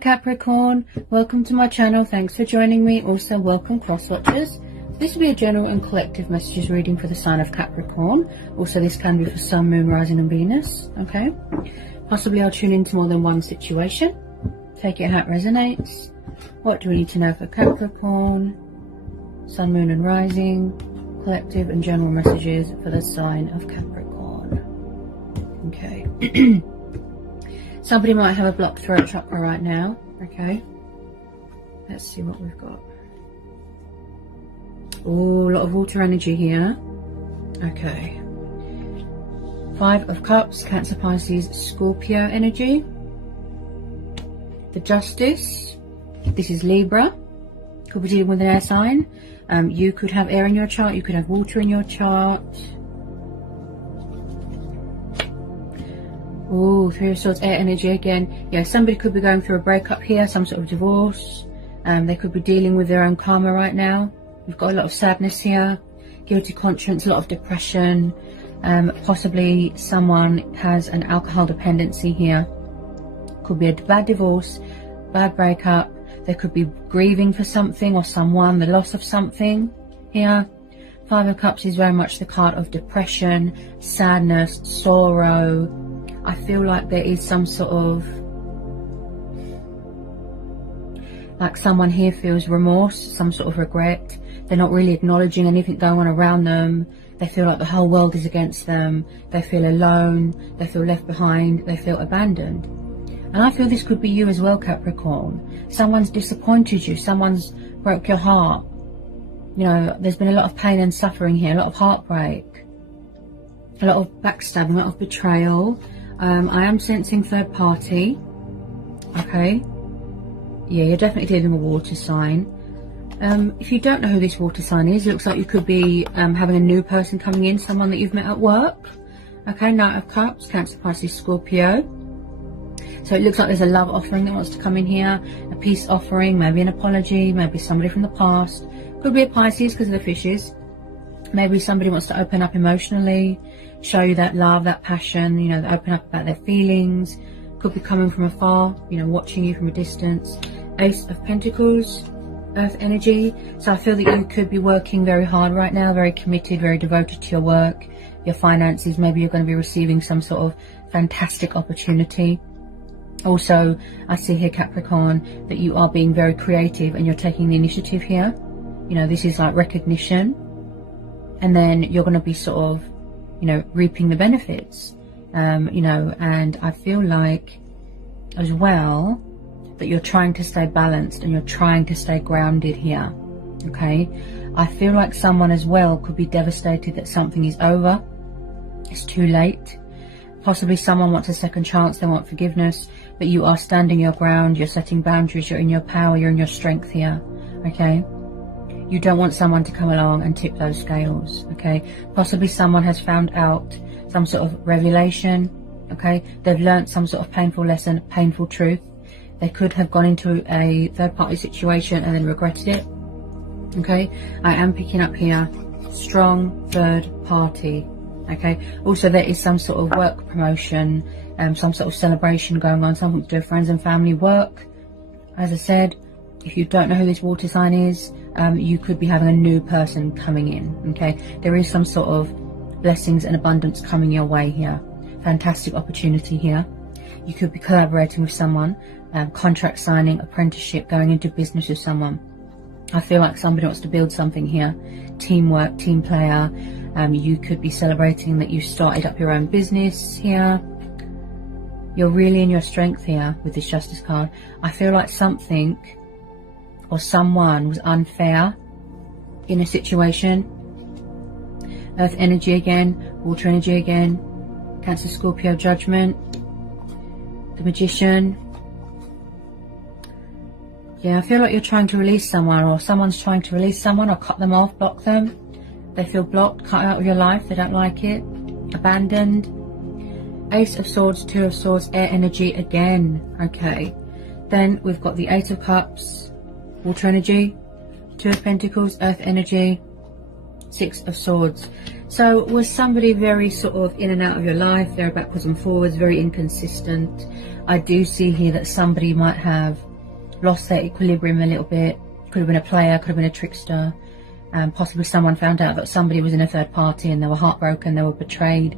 Capricorn, welcome to my channel. Thanks for joining me. Also welcome cross watchers. This will be a general and collective messages reading for the sign of Capricorn. Also this can be for Sun, Moon, Rising and Venus. Okay, possibly I'll tune into more than one situation. Take it how it resonates. What do we need to know for Capricorn, Sun, Moon and Rising, collective and general messages for the sign of Capricorn? Okay. Somebody might have a blocked throat chakra right now. Okay, let's see what we've got. Oh, a lot of water energy here. Okay, 5 of Cups, Cancer, Pisces, Scorpio energy. The Justice, this is Libra. Could be dealing with an air sign. You could have air in your chart, you could have water in your chart. Oh, 3 of Swords, air energy again. Yeah, somebody could be going through a breakup here, some sort of divorce. They could be dealing with their own karma right now. We've got a lot of sadness here, guilty conscience, a lot of depression. Possibly someone has an alcohol dependency here. Could be a bad divorce, bad breakup. They could be grieving for something or someone, the loss of something here. 5 of Cups is very much the card of depression, sadness, sorrow. I feel like there is some sort of, like someone here feels remorse, some sort of regret. They're not really acknowledging anything going on around them. They feel like the whole world is against them. They feel alone. They feel left behind. They feel abandoned. And I feel this could be you as well, Capricorn. Someone's disappointed you. Someone's broke your heart. You know, there's been a lot of pain and suffering here, a lot of heartbreak, a lot of backstabbing, a lot of betrayal. I am sensing third party. Okay. Yeah, you're definitely dealing with a water sign. If you don't know who this water sign is, it looks like you could be having a new person coming in, someone that you've met at work. Okay, Knight of Cups, Cancer, Pisces, Scorpio. So it looks like there's a love offering that wants to come in here, a peace offering, maybe an apology, maybe somebody from the past. Could be a Pisces because of the fishes. Maybe somebody wants to open up emotionally, show you that love, that passion, you know, open up about their feelings. Could be coming from afar, you know, watching you from a distance. Ace of Pentacles, Earth energy. So I feel that you could be working very hard right now, very committed, very devoted to your work, your finances. Maybe you're going to be receiving some sort of fantastic opportunity. Also, I see here, Capricorn, that you are being very creative and you're taking the initiative here. You know, this is like recognition. And then you're going to be sort of, you know, reaping the benefits. You know, and I feel like as well that you're trying to stay balanced and you're trying to stay grounded here. Okay, I feel like someone as well could be devastated that something is over, it's too late. Possibly someone wants a second chance, they want forgiveness, but you are standing your ground, you're setting boundaries, you're in your power, you're in your strength here. Okay, you don't want someone to come along and tip those scales. Okay, possibly someone has found out some sort of revelation. Okay, they've learned some sort of painful lesson, painful truth. They could have gone into a third party situation and then regretted it. Okay, I am picking up here strong third party. Okay, also there is some sort of work promotion, some sort of celebration going on, something to do with friends and family, work. As I said, if you don't know who this water sign is, you could be having a new person coming in. Okay, there is some sort of blessings and abundance coming your way here. Fantastic opportunity here. You could be collaborating with someone, contract signing, apprenticeship, going into business with someone. I feel like somebody wants to build something here. Teamwork, team player. You could be celebrating that you started up your own business here. You're really in your strength here with this Justice card. I feel like something or someone was unfair in a situation. Earth energy again, water energy again, Cancer, Scorpio, Judgment, the Magician. Yeah, I feel like you're trying to release someone, or someone's trying to release someone, or cut them off, block them. They feel blocked, cut out of your life, they don't like it, abandoned. Ace of Swords, 2 of Swords, air energy again. Okay, then we've got the 8 of Cups, water energy, 2 of Pentacles, earth energy, 6 of Swords. So was somebody very sort of in and out of your life, very backwards and forwards, very inconsistent? I do see here that somebody might have lost their equilibrium a little bit. Could have been a player, could have been a trickster. Possibly someone found out that somebody was in a third party and they were heartbroken, they were betrayed.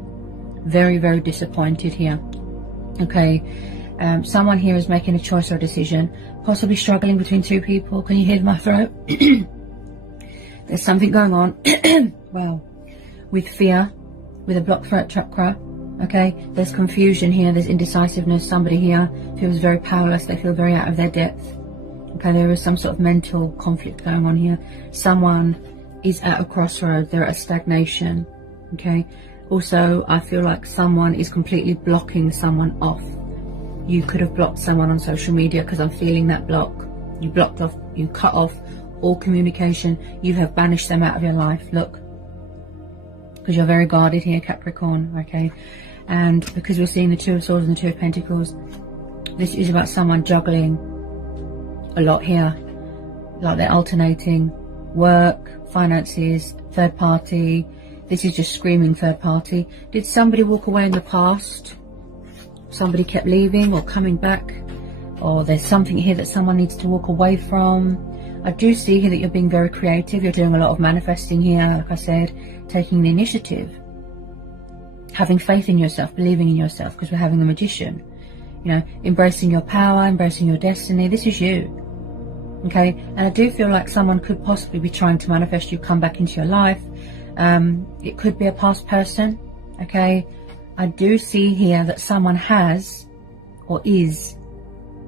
Very, very disappointed here. Okay, someone here is making a choice or a decision, possibly struggling between two people. Can you hear my throat? There's something going on, well, with fear, with a blocked throat chakra. Okay, there's confusion here, there's indecisiveness. Somebody here feels very powerless, they feel very out of their depth. Okay, there is some sort of mental conflict going on here. Someone is at a crossroad, they're at a stagnation. Okay, also I feel like someone is completely blocking someone off. You could have blocked someone on social media, because I'm feeling that block. You blocked off, you cut off all communication. You have banished them out of your life. Look, because you're very guarded here, Capricorn. Okay, and because we're seeing the Two of Swords and the Two of Pentacles, this is about someone juggling a lot here, like they're alternating work, finances, third party. This is just screaming third party. Did somebody walk away in the past? Somebody kept leaving or coming back, or there's something here that someone needs to walk away from. I do see here that you're being very creative. You're doing a lot of manifesting here, like I said, taking the initiative, having faith in yourself, believing in yourself, because we're having the Magician. You know, embracing your power, embracing your destiny. This is you. Okay, and I do feel like someone could possibly be trying to manifest you come back into your life. It could be a past person. Okay, I do see here that someone has or is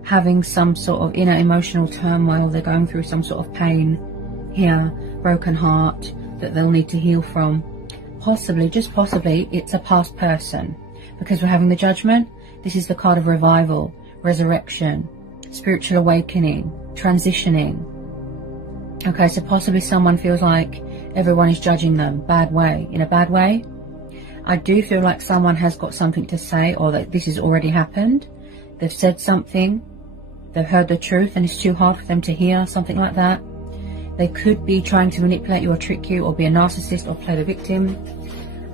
having some sort of inner emotional turmoil. They're going through some sort of pain here, broken heart that they'll need to heal from. Possibly, just possibly, it's a past person, because we're having the Judgment. This is the card of revival, resurrection, spiritual awakening, transitioning. Okay, so possibly someone feels like everyone is judging them bad way, in a bad way. I do feel like someone has got something to say, or that this has already happened. They've said something, they've heard the truth and it's too hard for them to hear, something like that. They could be trying to manipulate you or trick you, or be a narcissist, or play the victim.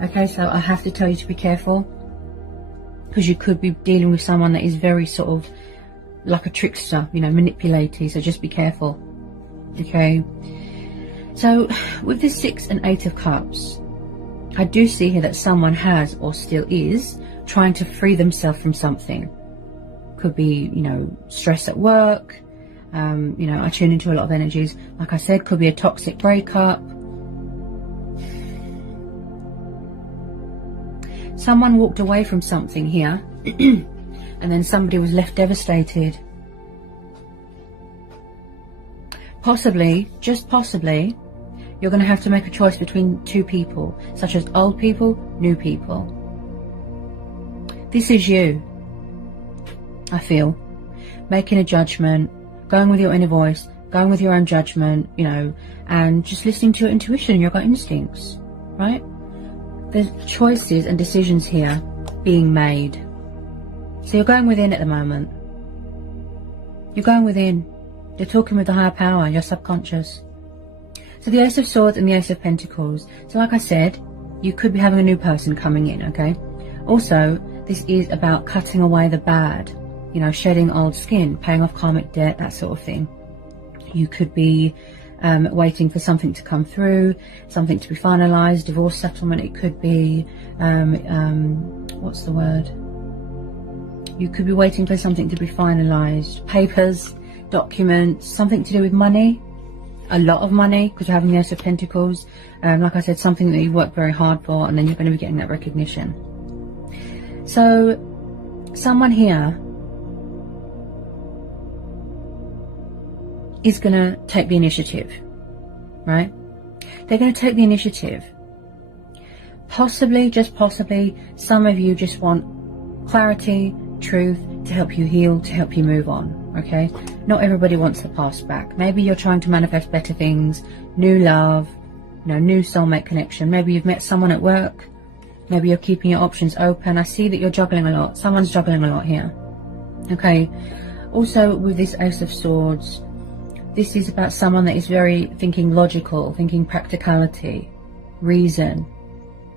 Okay, so I have to tell you to be careful, because you could be dealing with someone that is very sort of like a trickster, you know, manipulating. So just be careful. Okay, so with the 6 and 8 of Cups, I do see here that someone has, or still is, trying to free themselves from something. Could be, you know, stress at work. You know, I tune into a lot of energies. Like I said, could be a toxic breakup. Someone walked away from something here and then somebody was left devastated. Possibly, just possibly, you're going to have to make a choice between two people, such as old people, new people. This is you, I feel, making a judgment, going with your inner voice, going with your own judgment, you know, and just listening to your intuition and your gut instincts, right? There's choices and decisions here being made. So you're going within at the moment. You're going within. You're talking with the higher power, your subconscious. So the Ace of Swords and the Ace of Pentacles. So like I said, you could be having a new person coming in, okay? Also, this is about cutting away the bad, you know, shedding old skin, paying off karmic debt, that sort of thing. You could be waiting for something to come through, something to be finalized, divorce settlement. It could be, what's the word? You could be waiting for something to be finalized, papers, documents, something to do with money, a lot of money, because you're having the Ace of Pentacles. Like I said, something that you worked very hard for, and then you're going to be getting that recognition. So someone here is going to take the initiative, right? They're going to take the initiative. Possibly, just possibly, some of you just want clarity, truth, to help you heal, to help you move on, okay? Not everybody wants the past back. Maybe you're trying to manifest better things, new love, you know, new soulmate connection. Maybe you've met someone at work. Maybe you're keeping your options open. I see that you're juggling a lot. Someone's juggling a lot here, okay? Also, with this Ace of Swords, this is about someone that is very thinking logical, thinking practicality, reason.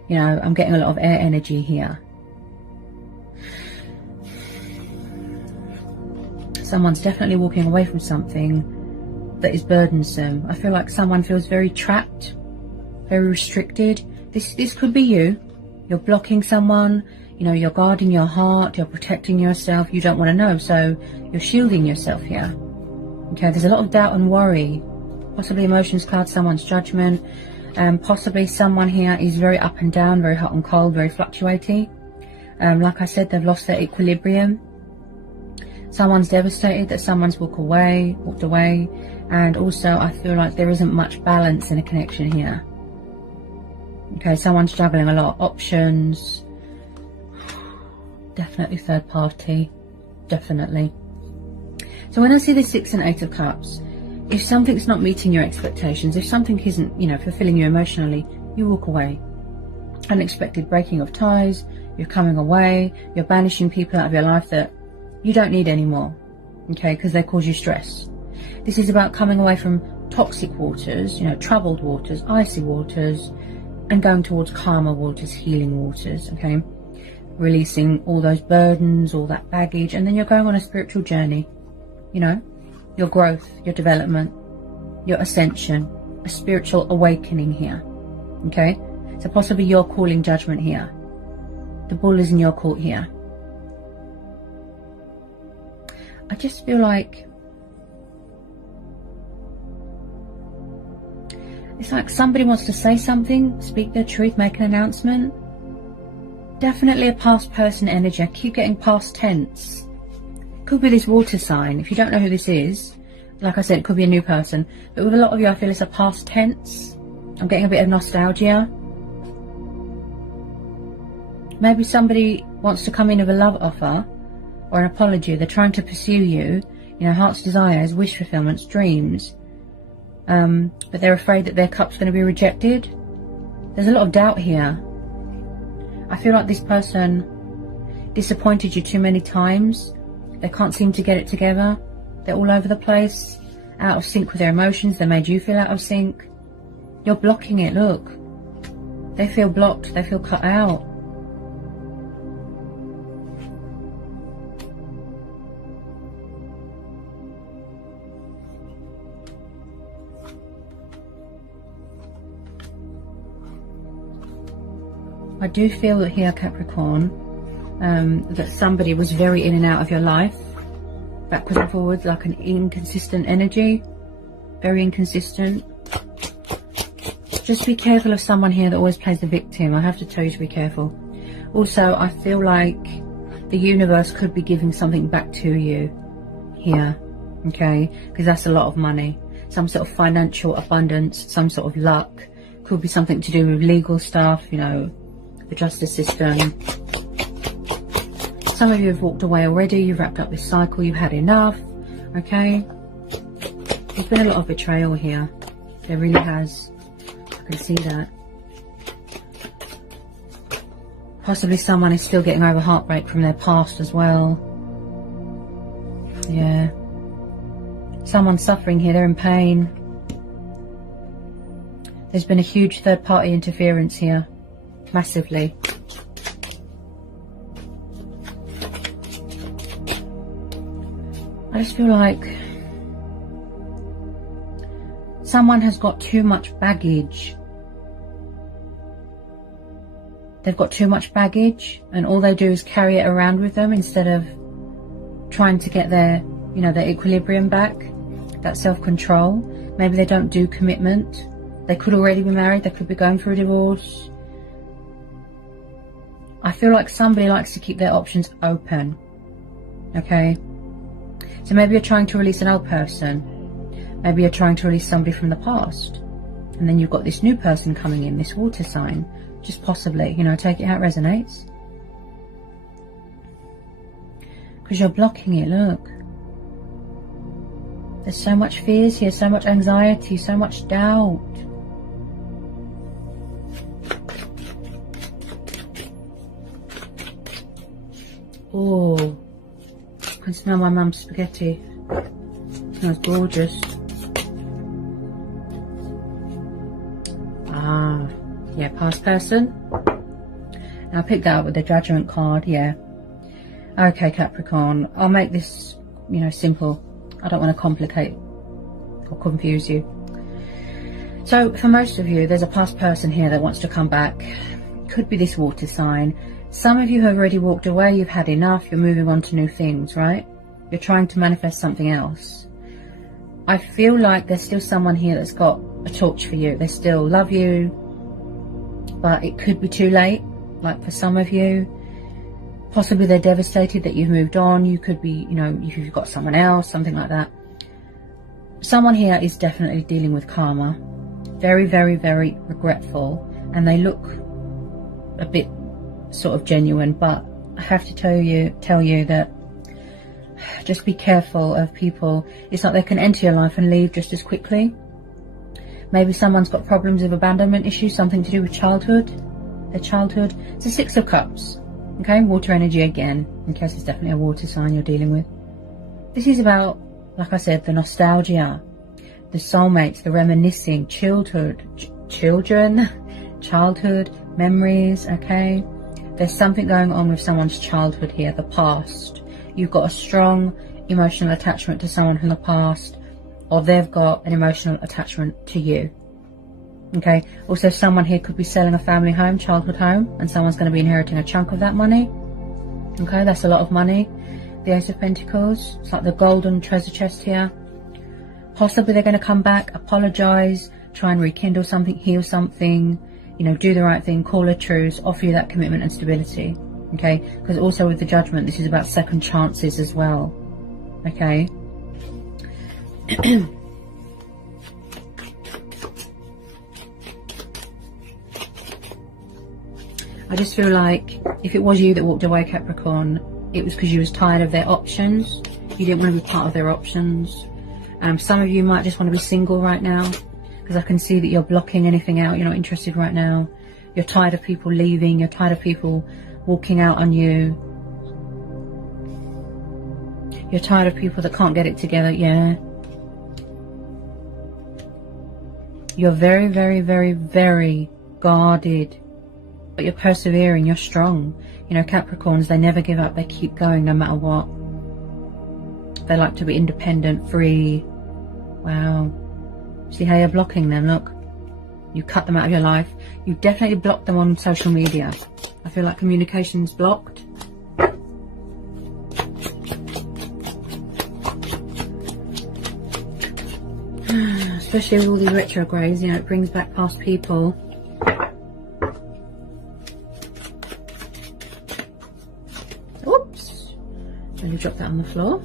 You know, I'm getting a lot of air Someone's definitely walking away from something that is burdensome. I feel like someone feels very trapped, very restricted. This could be you. You're blocking someone, you know, you're guarding your heart, you're protecting yourself, you don't want to know, so you're shielding yourself here. Okay, there's a lot of doubt and worry. Possibly emotions cloud someone's judgment. Possibly someone here is very up and down, very hot and cold, very fluctuating. Like I said, they've lost their equilibrium. Someone's devastated that someone's walked away. And also I feel like there isn't much balance in a connection here. Okay, someone's juggling a lot of options. Definitely third party. Definitely. So when I see the 6 and 8 of Cups, if something's not meeting your expectations, if something isn't, you know, fulfilling you emotionally, you walk away. Unexpected breaking of ties, you're coming away, you're banishing people out of your life that you don't need anymore, okay, because they cause you stress. This is about coming away from toxic waters, you know, troubled waters, icy waters, and going towards calmer waters, healing waters, okay? Releasing all those burdens, all that baggage, and then you're going on a spiritual journey, you know, your growth, your development, your ascension, a spiritual awakening here, okay? So possibly you're calling judgment here. The bull is in your court here. I just feel like it's like somebody wants to say something, speak their truth, make an announcement. Definitely a past person energy. I keep getting past tense. Could be this water sign. If you don't know who this is, like I said, it could be a new person. But with a lot of you, I feel it's a past tense. I'm getting a bit of nostalgia. Maybe somebody wants to come in with a love offer or an apology. They're trying to pursue you, you know, heart's desires, wish fulfillments, dreams. But they're afraid that their cup's going to be rejected. There's a lot of doubt here. I feel like this person disappointed you too many times. They can't seem to get it together. They're all over the place, out of sync with their emotions. They made you feel out of sync. You're blocking it, look. They feel blocked, they feel cut out. I do feel that here, Capricorn, that somebody was very in and out of your life, backwards and forwards, like an inconsistent energy, very inconsistent. Just be careful of someone here that always plays the victim. I have to tell you to be careful. Also, I feel like the universe could be giving something back to you here, okay? Because that's a lot of money. Some sort of financial abundance, some sort of luck. Could be something to do with legal stuff, you know, the justice system. Some of you have walked away already. You've wrapped up this cycle. You've had enough, okay? There's been a lot of betrayal here. There really has. I can see that. Possibly someone is still getting over heartbreak from their past as well. Yeah. Someone's suffering here. They're in pain. There's been a huge third-party interference here. Massively. I just feel like someone has got too much baggage. They've got too much baggage and all they do is carry it around with them instead of trying to get their, you know, their equilibrium back, that self-control. Maybe they don't do commitment. They could already be married. They could be going through a divorce. I feel like somebody likes to keep their options open, okay? So maybe you're trying to release an old person. Maybe you're trying to release somebody from the past. And then you've got this new person coming in, this water sign. Just possibly, you know, take it how it resonates. Because you're blocking it, look. There's so much fears here, so much anxiety, so much doubt. Oh, I can smell my mum's spaghetti. It smells gorgeous. Ah, yeah, past person. And I'll pick that up with the Judgment card, yeah. Okay, Capricorn, I'll make this you know, simple. I don't want to complicate or confuse you. So for most of you, there's a past person here that wants to come back. Could be this water sign. Some of you have already walked away. You've had enough. You're moving on to new things, right? You're trying to manifest something else. I feel like there's still someone here that's got a torch for you. They still love you, but it could be too late. Like for some of you, possibly they're devastated that you've moved on. You could be, you know, if you've got someone else, something like that. Someone here is definitely dealing with karma. Very, very, very regretful. And they look a bit sort of genuine, but I have to tell you that just be careful of people. It's like they can enter your life and leave just as quickly. Maybe someone's got problems with abandonment issues, something to do with childhood, their childhood. It's a 6 of Cups. Okay, water energy again, in case it's definitely a water sign you're dealing with. This is about, like I said, the nostalgia, the soulmates, the reminiscing, childhood, memories, okay? There's something going on with someone's childhood here, the past. You've got a strong emotional attachment to someone from the past, or they've got an emotional attachment to you. Okay, also someone here could be selling a family home, childhood home, and someone's going to be inheriting a chunk of that money. Okay, that's a lot of money. The Ace of Pentacles, it's like the golden treasure chest here. Possibly they're going to come back, apologize, try and rekindle something, heal something, you know, do the right thing, call a truce, offer you that commitment and stability. Okay, because also with the Judgment, this is about second chances as well. Okay. I just feel like if it was you that walked away, Capricorn, it was because you was tired of their options. You didn't want to be part of their options. Some of you might just want to be single right now, because I can see that you're blocking anything out. You're not interested right now. You're tired of people leaving. You're tired of people walking out on you. You're tired of people that can't get it together. Yeah. You're very, very, very, very guarded. But you're persevering, you're strong. You know, Capricorns, they never give up, they keep going no matter what. They like to be independent, free. Wow. See how you're blocking them, look. You cut them out of your life. You definitely blocked them on social media. I feel like communication's blocked. Especially with all these retrogrades, you know, it brings back past people. Oops. Let me drop that on the floor.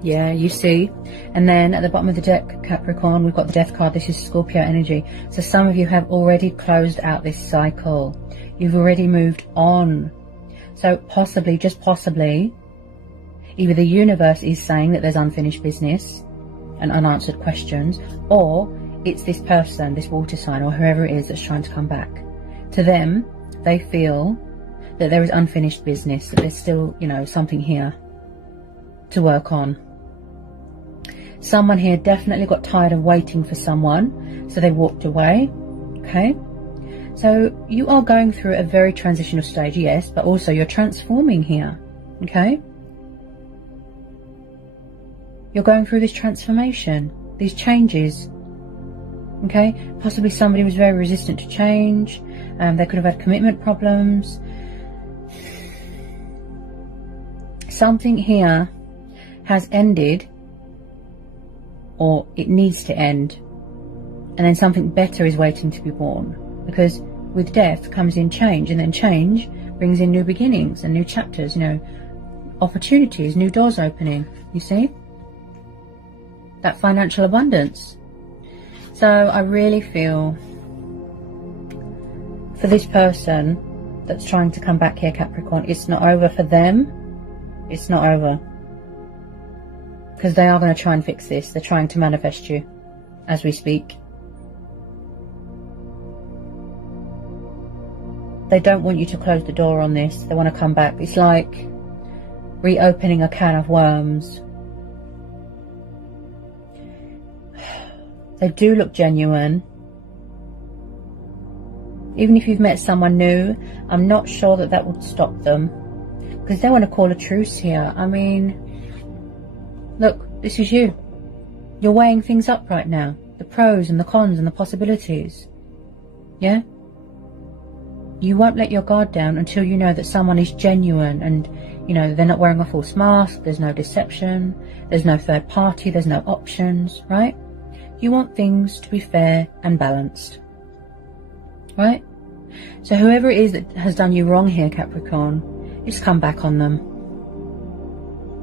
Yeah, you see. And then at the bottom of the deck, Capricorn, we've got the Death card. This is Scorpio energy. So some of you have already closed out this cycle. You've already moved on. So possibly, just possibly, either the universe is saying that there's unfinished business and unanswered questions, or it's this person, this water sign, or whoever it is that's trying to come back. To them, they feel that there is unfinished business, that there's still, you know, something here to work on. Someone here definitely got tired of waiting for someone, so they walked away. Okay, so you are going through a very transitional stage, yes, but also you're transforming here. Okay, you're going through this transformation, these changes. Okay, possibly somebody was very resistant to change. They could have had commitment problems. Something here has ended, or it needs to end, and then something better is waiting to be born, because with death comes in change, and then change brings in new beginnings and new chapters, you know, opportunities, new doors opening. You see that financial abundance. So I really feel for this person that's trying to come back here, Capricorn, it's not over for them. It's not over. Because they are going to try and fix this. They're trying to manifest you as we speak. They don't want you to close the door on this. They want to come back. It's like reopening a can of worms. They do look genuine. Even if you've met someone new, I'm not sure that that would stop them. Because they want to call a truce here. I mean, look, this is you. You're weighing things up right now. The pros and the cons and the possibilities. Yeah? You won't let your guard down until you know that someone is genuine and, you know, they're not wearing a false mask, there's no deception, there's no third party, there's no options, right? You want things to be fair and balanced. Right? So whoever it is that has done you wrong here, Capricorn, it's come back on them.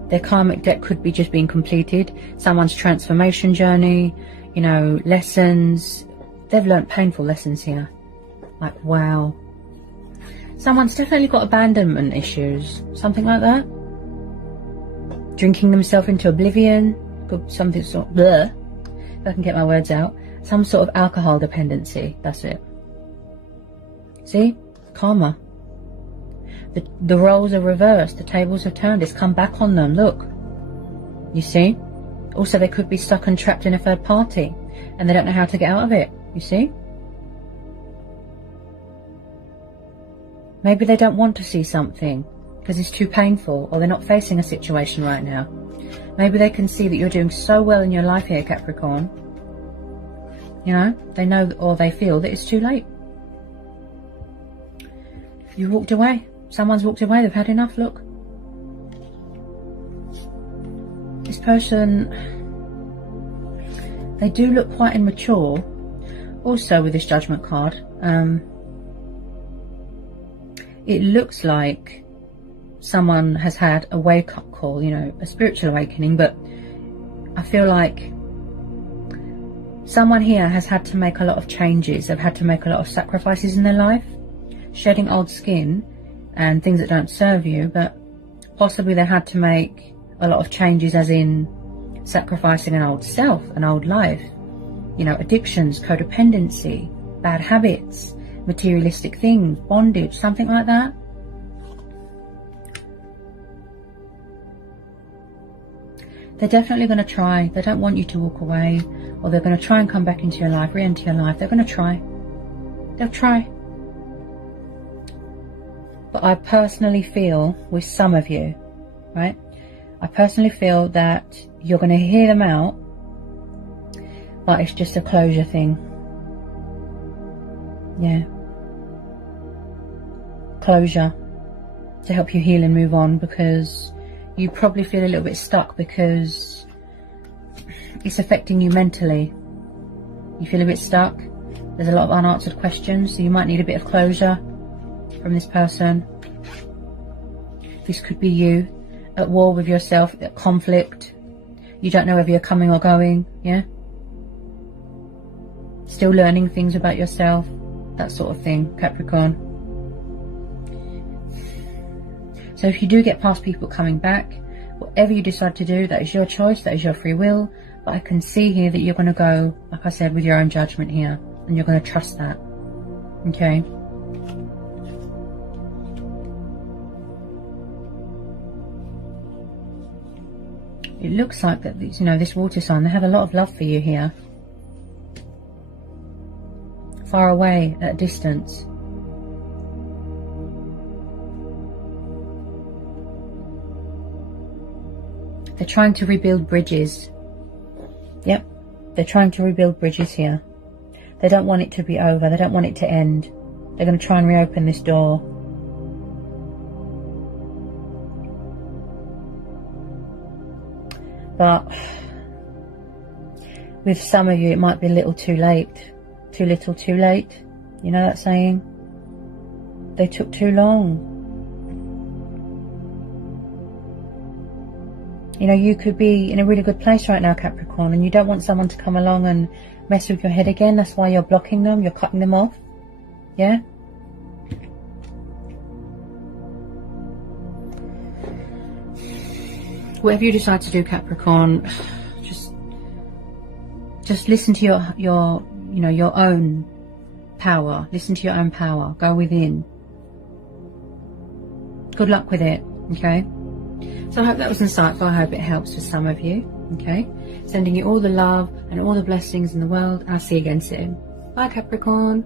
Their karmic debt could be just being completed. Someone's transformation journey, you know, lessons. They've learnt painful lessons here. Like, wow. Someone's definitely got abandonment issues. Something like that. Drinking themselves into oblivion. Something sort of, bleh, if I can get my words out. Some sort of alcohol dependency. That's it. See? Karma. The roles are reversed. The tables have turned. It's come back on them. Look. You see? Also, they could be stuck and trapped in a third party. And they don't know how to get out of it. You see? Maybe they don't want to see something because it's too painful, or they're not facing a situation right now. Maybe they can see that you're doing so well in your life here, Capricorn. You know, they know or they feel that it's too late. You walked away. Someone's walked away. They've had enough. Look. This person, they do look quite immature. Also with this Judgment card, it looks like someone has had a wake-up call, you know, a spiritual awakening, but I feel like someone here has had to make a lot of changes. They've had to make a lot of sacrifices in their life, shedding old skin and things that don't serve you, but possibly they had to make a lot of changes as in sacrificing an old self, an old life, you know, addictions, codependency, bad habits, materialistic things, bondage, something like that. They're definitely going to try. They don't want you to walk away, or they're going to try and come back into your life, re-enter your life. They're going to try. They'll try. But I personally feel with some of you, right? I personally feel that you're going to hear them out, but it's just a closure thing. Yeah. Closure to help you heal and move on, because you probably feel a little bit stuck because it's affecting you mentally. You feel a bit stuck. There's a lot of unanswered questions, so you might need a bit of closure from this person. This could be you at war with yourself, at conflict. You don't know whether you're coming or going, yeah? Still learning things about yourself, that sort of thing, Capricorn. So if you do get past people coming back, whatever you decide to do, that is your choice, that is your free will. But I can see here that you're going to go, like I said, with your own judgment here. And you're going to trust that. Okay? It looks like that, you know, this water sign, they have a lot of love for you here. Far away, at a distance. They're trying to rebuild bridges. Yep, they're trying to rebuild bridges here. They don't want it to be over. They don't want it to end. They're going to try and reopen this door. But with some of you, it might be a little too late. Too little, too late. You know that saying? They took too long. You know, you could be in a really good place right now, Capricorn, and you don't want someone to come along and mess with your head again. That's why you're blocking them. You're cutting them off. Yeah? Whatever you decide to do, Capricorn, just listen to your you know, your own power. Listen to your own power. Go within. Good luck with it, okay? So I hope that was insightful. I hope it helps for some of you. Okay, sending you all the love and all the blessings in the world, and I'll see you again soon. Bye, Capricorn.